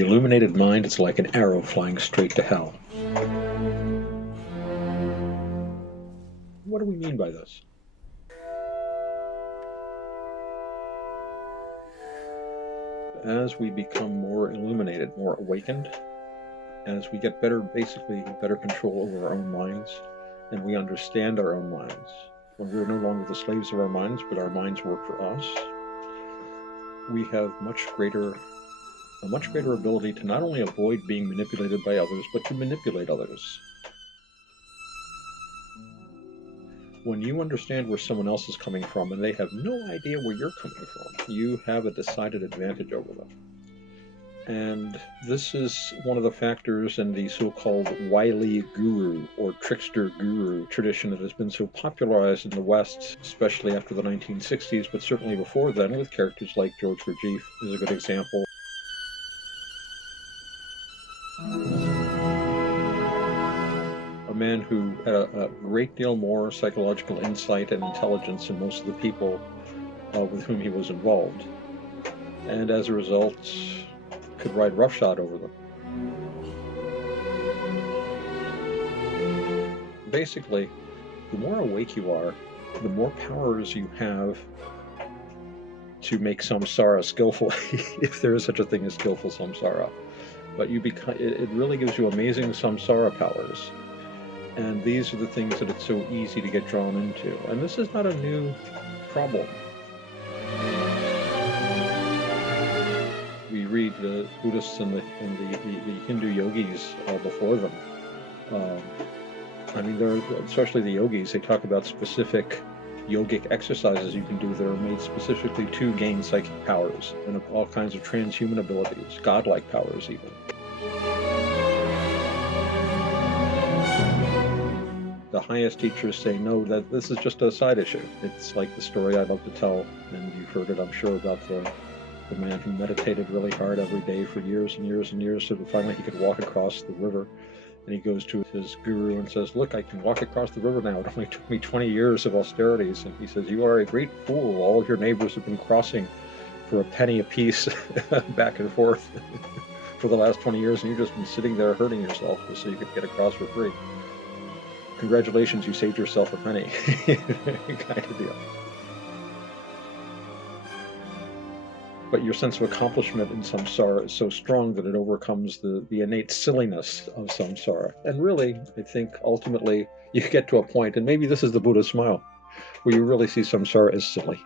The illuminated mind is like an arrow flying straight to hell. What do we mean by this? As we become more illuminated, more awakened, as we get basically better control over our own minds, and we understand our own minds, when we're no longer the slaves of our minds, but our minds work for us, we have a much greater ability to not only avoid being manipulated by others, but to manipulate others. When you understand where someone else is coming from and they have no idea where you're coming from, you have a decided advantage over them. And this is one of the factors in the so-called wily guru or trickster guru tradition that has been so popularized in the West, especially after the 1960s, but certainly before then, with characters like George Rajiv is a good example. A man who had a great deal more psychological insight and intelligence than most of the people with whom he was involved, and as a result could ride roughshod over them. Basically, the more awake you are, the more powers you have to make samsara skillful, if there is such a thing as skillful samsara. But it really gives you amazing samsara powers. And these are the things that it's so easy to get drawn into. And this is not a new problem. We read the Buddhists and the Hindu yogis before them. Especially the yogis, they talk about specific yogic exercises you can do that are made specifically to gain psychic powers and all kinds of transhuman abilities, godlike powers even. The highest teachers say, no, that this is just a side issue. It's like the story I love to tell, and you've heard it, I'm sure, about the man who meditated really hard every day for years and years and years so that finally he could walk across the river. And he goes to his guru and says, look, I can walk across the river now. It only took me 20 years of austerities. And he says, you are a great fool. All of your neighbors have been crossing for a penny apiece back and forth for the last 20 years, and you've just been sitting there hurting yourself so you could get across for free. Congratulations, you saved yourself a penny, kind of deal. But your sense of accomplishment in samsara is so strong that it overcomes the innate silliness of samsara. And really, I think ultimately you get to a point, and maybe this is the Buddha's smile, where you really see samsara as silly.